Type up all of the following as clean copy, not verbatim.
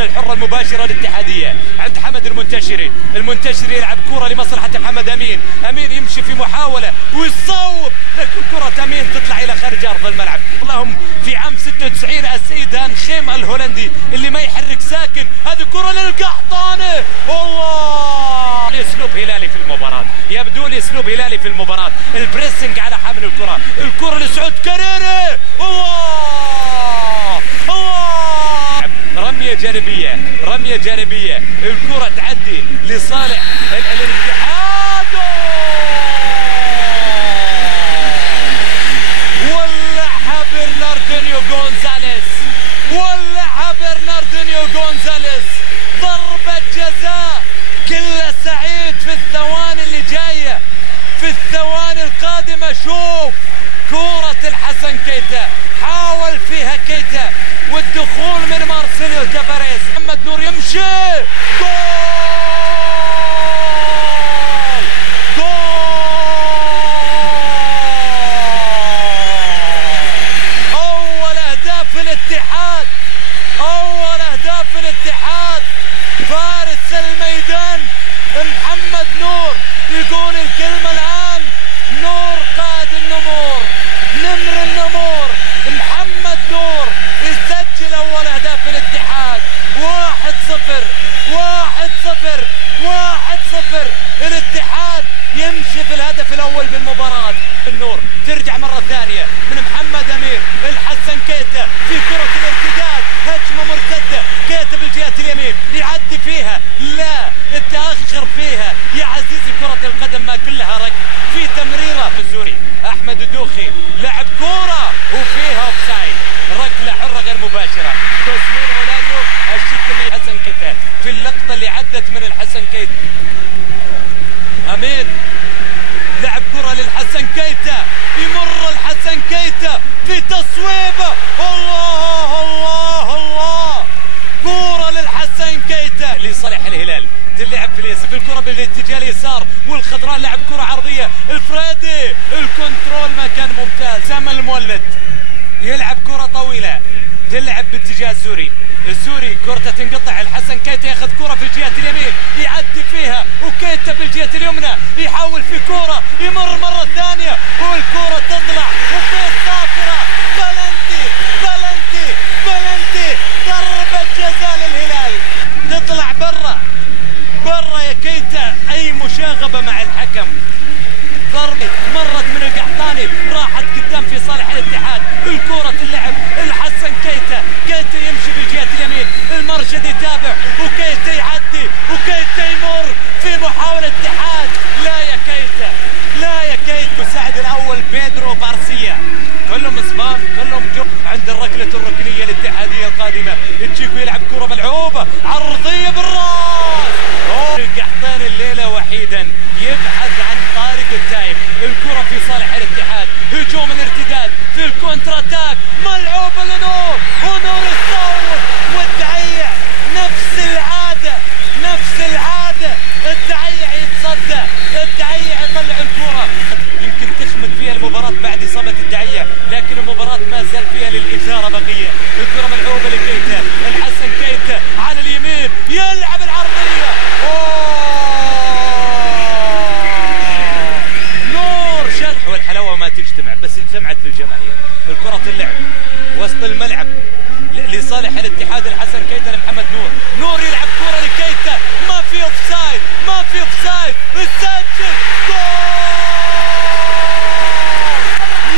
الركلة الحرة المباشرة للاتحادية عند حمد المنتشري. المنتشري يلعب كرة لمصلحة محمد أمين. أمين يمشي في محاولة ويصوب، لكن كرة أمين تطلع إلى خارج أرض الملعب. اللهم في عام 96 السيد هانخيم الهولندي اللي ما يحرك ساكن. هذه كرة للقحطاني. والله اسلوب هلالي في المباراة، يبدو لي اسلوب هلالي في المباراة. البريسنج على حامل الكرة لسعود كريري. الله الله، رمية جانبية، الكرة تعدي لصالح الاتحاد. ولعها برناردينيو غونزاليز، ضربة جزاء. كله سعيد في الثواني اللي جاية، في الثواني القادمة. شوف كرة الحسن كيتا، حاول فيها كيتا والدخول من مارسيليو تافاريز. محمد نور يمشي، جول. أول أهداف الاتحاد، فارس الميدان محمد نور. يقول الكلمة الآن، نور قائد النمور، نمر النمور محمد نور يسجل أول أهداف الاتحاد. 1-0 الاتحاد يمشي في الهدف الأول بالمباراة. النور ترجع مرة ثانية من محمد أمين. الحسن كيتا في كرة الارتداد، هجمة مرتدة. كيتا بالجهة اليمين يعدي فيها، لا التأخر فيها يا عزيزي. كرة القدم ما كلها ركض. في تمريرة الزوري أحمد الدوخي لعب كرة وفيها اوفسايد، ركلة حرة غير مباشرة. تسمين اولاريو الشكل للحسن كيتا في اللقطة اللي عدت من الحسن كيتا. أمين لعب كرة للحسن كيتا، يمر الحسن كيتا في تصويبه. الله كرة للحسن كيتا لصالح الهلال. تلعب في اليسار، في الكرة بالاتجاه اليسار، والخضران لعب كرة عرضية. الفريدي الكنترول ما كان ممتاز. سامي المولد يلعب كرة طويلة، تلعب باتجاه الزوري كرة تنقطع. الحسن كيتا ياخذ كرة في الجهة اليمين يعدي فيها، وكيتا بالجهة اليمنى يحاول في كرة، يمر مرة ثانية والكرة تطلع وفي الصافرة. بلنتي ضربة جزاء للهلال، تطلع برا يا كيتا. أي مشاغبة مع الحكم. ضربة مرت من القحطاني راحت قدام في صالح الاتحاد. الكرة اللعب الحسن كيتا يمشي بالجهة اليمين. المرشد يتابع وكيتا يعدي وكيتا يمر في محاولة اتحاد. لا يا كيتا. المساعد الأول بيدرو بارسيا، كلهم اسبان، كلهم جو عند الركنية الاتحادية القادمة. تشيكو يلعب كرة ملعوبة عرضية بالراس. القحطاني الليلة وحيدا يبحث عن طارق التايب. الكرة في صالح الاتحاد، هجوم الارتداد في الكونتراتاك، ملعوبة لنور ونور الصوت والدعيع. نفس العادة الدعيع يتصدى، الدعيع يطلع الكرة. يمكن تخمد فيها المباراة بعد إصابة الدعيع، لكن المباراة ما زال فيها للإثارة بقية. الكرة ملعوبة لكيتا، الحسن كيتا على اليمين يلعب العرضية. نور شرح والحلاوة ما تجتمع، بس اجتمعت في الجماهير. الكرة اللعب وسط الملعب لصالح الاتحاد. الحسن كيتا لمحمد نور يلعب كرة لكيتا، ما في اوفسايد، السجل جول.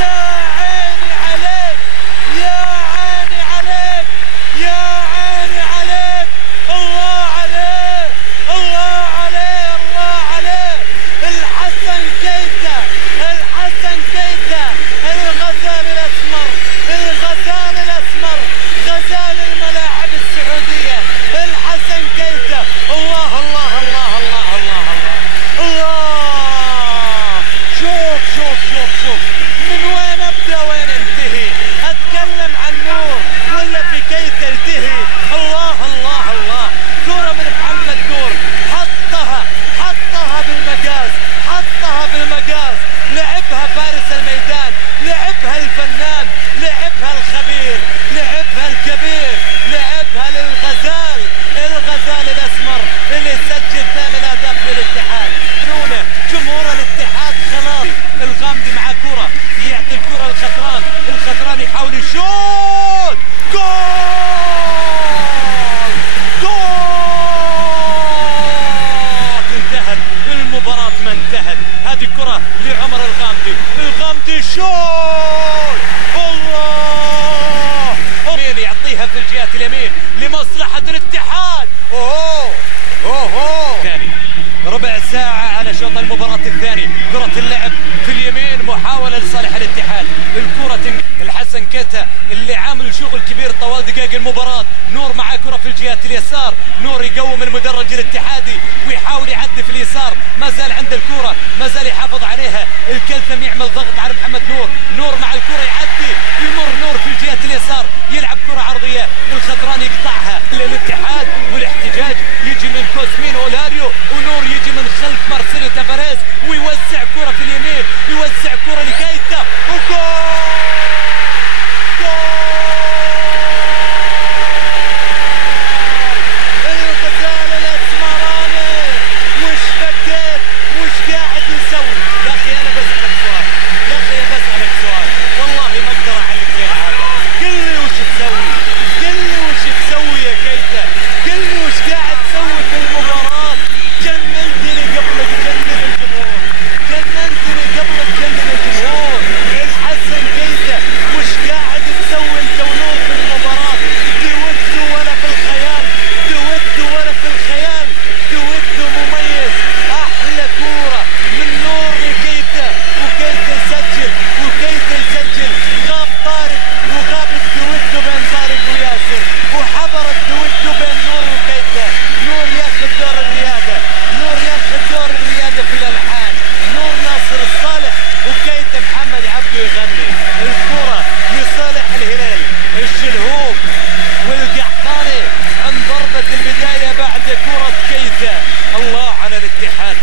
يا عيني عليك، الله عليه. الحسن كيتا الغزال الأسمر، غزال الملاعب السعودية. الحسن كيتا، الله الجهة اليمين لمصلحة الاتحاد. اوه ثاني ربع ساعة على شوط المباراة الثاني. كرة اللعب في اليمين، محاولة لصالح الاتحاد. الكرة الحسن كيتا اللي عامل شغل كبير طوال دقائق المباراة. نور مع كرة في الجهة اليسار، نور يقوم المدرج الاتحادي ويحاول يعدي في اليسار، ما زال عند الكرة، ما زال يحافظ عليها. الكلثم يعمل ضغط على محمد نور، نور مع الكرة يعدي، يمر نور في الجهة اليسار، يلعب كرة عرضية، الخضران يقطعها للاتحاد والاحتجاج يجي من كوسمين اولاريو، ونور يجي من خلف مارسيلو تافاريز ويوزع كرة في اليمين، يوزع كرة لكايتا وجول. الغزال الاسمراني وش بكيت وش قاعد يسوي؟ يا اخي انا بسألك سؤال، يا اخي بسألك سؤال والله ما اقدر اعلق غير هذا. قل لي وش تسوي؟ قل لي وش تسوي يا كيتا؟ قل لي وش قاعد تسوي في المباراة؟ جننتني قبل تجنن الجمهور، جننتني قبل تجنن الجمهور. الحسن كيتا وش قاعد تسوي انت ونور في المباراة؟ دويتو ولا في الخيال، دويتو ولا في الخيال، دويتو مميز. احلى كورة من نور لكيتا، وكيتا يسجل وكيتا يسجل. غاب طارق وغاب الدويتو بين طارق وياسر، وحضر الدويتو بين نور وكيتا. نور ياخذ دور الريادة، نور ياخذ دور الريادة في الالحان، نور ناصر الصالح وكيتا محمد عبده يغني. الكرة لصالح الهلال، الشلهوب والقحطاني عن ضربة البداية بعد كرة كيتا. الله على الاتحاد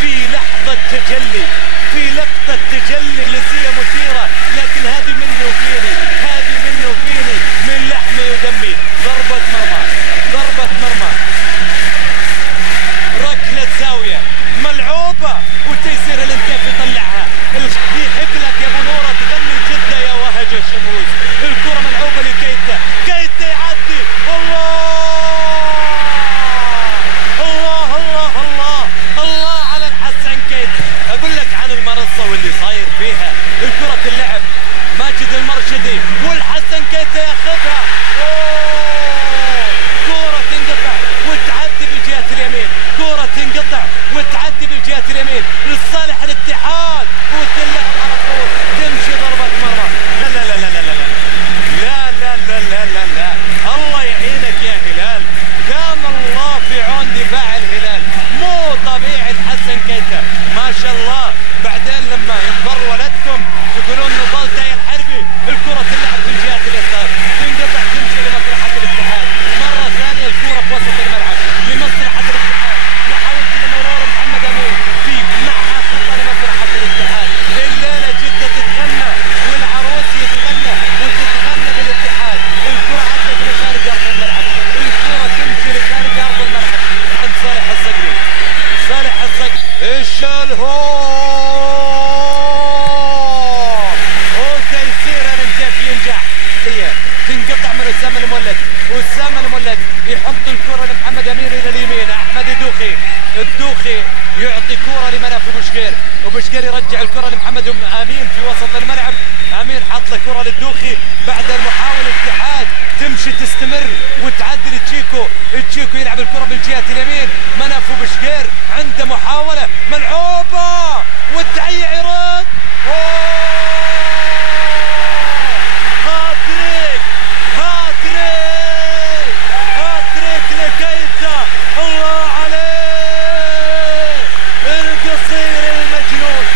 في لحظة تجلي، في لقطة تجلي لسية مثيرة، لكن هذه مني وفيني، هذه مني وفيني، من لحمي ودمي. ضربة مرمى، ضربة مرمى، ركلة زاوية ملعوبة، وتيسير الانتاف يطلعها. يحق لك يا ابو نورة تغني جدة يا وهج الشموس. الكرة ملعوبة لكيتا، كيتا يعدي. الله على الحسن كيتا. اقول لك عن المنصة واللي صاير فيها. الكرة اللعب ماجد المرشدي والحسن كيتا ياخذها. كرة تنقطع وتعدي بالجهة اليمين، كرة تنقطع وتعدي بالجهة اليمين لصالح الاتحاد، وتلعب على طول تمشي ضربة مرمى. لا لا لا لا لا لا لا لا لا لا لا لا. الله يعينك يا هلال، كان الله في عون دفاع الهلال. مو طبيعي الحسن كيتا ما شاء الله. بعدين لما يضر ولدكم تقولون نضال داي الحربي. الكرة تلعب في الجهة اليسار، تنقطع تمشي لمصلحة الاتحاد. مرة ثانية الكرة في وسط الملعب لمصلحة الاتحاد، محاولة لمرور محمد امين في معها خطة لمصلحة الاتحاد. الليلة جدة تتغنى والعروس يتغنى وتتغنى بالاتحاد. الكرة عدت لخارج ارض الملعب، الكرة تمشي لخارج ارض الملعب عند صالح الصقري. صالح الصقري وتيسير الانتاج ينجح. هي تنقطع من اسامه المولد، واسامه المولد يحط الكرة لمحمد امين الى اليمين. احمد الدوخي يعطي كرة لمناف بوشكير، وبوشكير يرجع الكرة لمحمد امين في وسط الملعب. امين حط له كرة للدوخي. بعد المحاولة الاتحاد تمشي تستمر وتعدل تشيكو يلعب الكرة بالجهة اليمين. مناف بوشكير عنده محاولة ملعوبة والدعية يرد. هاتريك لكيتا. الله عليه، القصير المجنون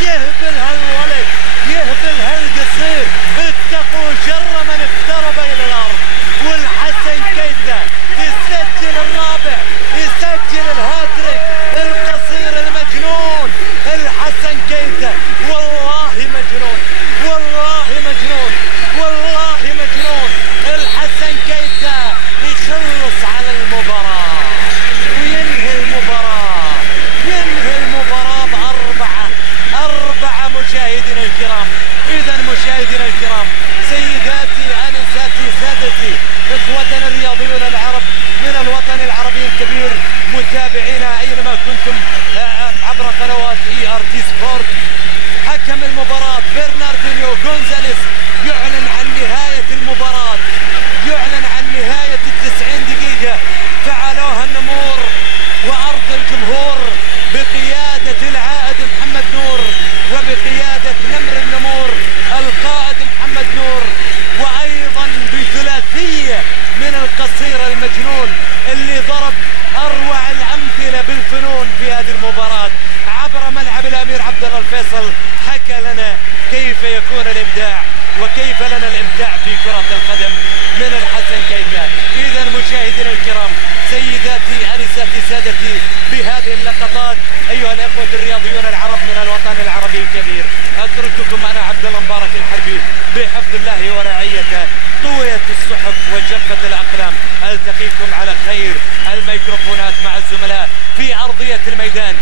يهبل هالولد، يهبل هالقصير. اتقوا شر من اقترب الى الارض. والحسن كيتا يسجل الرابع، يسجل الهاتريك. القصير المجنون الحسن كيتا، والله مجنون، والله مجنون، والله مجنون. الحسن كيتا يخلص على المباراة وينهي المباراة، ينهي المباراة بأربعة مشاهدينا الكرام. إذا مشاهدينا الكرام، سيداتي أنساتي سادتي، إخوتنا الرياضيون العرب من الوطن العربي الكبير، متابعينا أينما كنتم عبر قنوات ERT سبورت. حكم المباراة برناردينيو غونزاليس يعلن عن نهاية المباراة ثلاثية من القصير المجنون اللي ضرب أروع الأمثلة بالفنون في هذه المباراة عبر ملعب الأمير عبد الله الفيصل. حكى لنا كيف يكون الإبداع وكيف لنا الإمتاع في كرة القدم من الحسن كيتا. إذا مشاهدينا الكرام، سيداتي أنساتي سادتي، بهذه اللقطات أيها الإخوة الرياضيون العرب من الوطن العربي الكبير، أترككم أنا عبد الله مبارك الحربي بحفظ الله ورعايته. طويت الصحف وجفت الأقلام، ألتقيكم على خير. الميكروفونات مع الزملاء في أرضية الميدان.